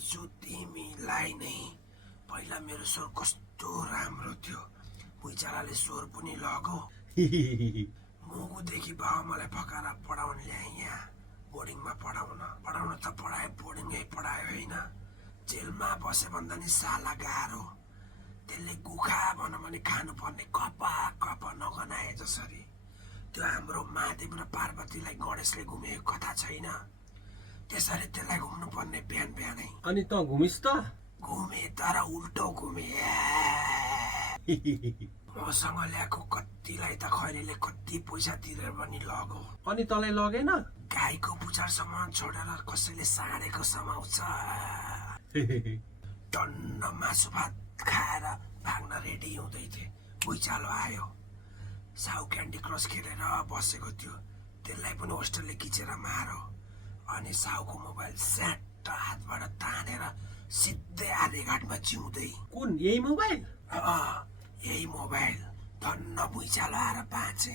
गर्छु तिमीलाई नै। पहिला मेरो स्वर कस्तो राम्रो थियो, भुइँचालोले स्वर पनि लगो। मुगुदेखि बाबा मलाई फकाएर पढाउन ल्याए यहाँ बोर्डिङमा पढाउन त पढाए, बोर्डिङै पढायो होइन। जेलमा बसे भन्दा नि साला गाह्रो। त्यसले गुखा भन भने खानुपर्ने कप नगनाए जसरी। त्यो हाम्रो महादेव र पार्वतीलाई गणेशले घुमेको कथा छैन, त्यसरी त्यसलाई घुम्नु पर्ने बिहान बिहानै। अनि त घुमिस् त? घुमे तर उल्टो घुमे। मसँग ल्याएको कतिलाई त खैरेले कति पैसा तिरेर पनि लगो। अनि तँलाई लगेन? गाईको पुछारसम्म छोडेर कसैले साँडेको समाउँछ। टन्न मासु भात खाएर भाग्न रेडी हुँदै थिए, भुइँचालो आयो। साउ क्यान्डी क्रस खेलेर बसेको थियो, त्यसलाई पनि होस्टेलले खिचेर मारो। अनि साउको मोबाइल स्याट हातबाट तानेर सिधै आर्यघाटमा जिउँदै। कुन यही मोबाइल? यही मोबाइल। धन्न भुइँचालो आएर बाँचे।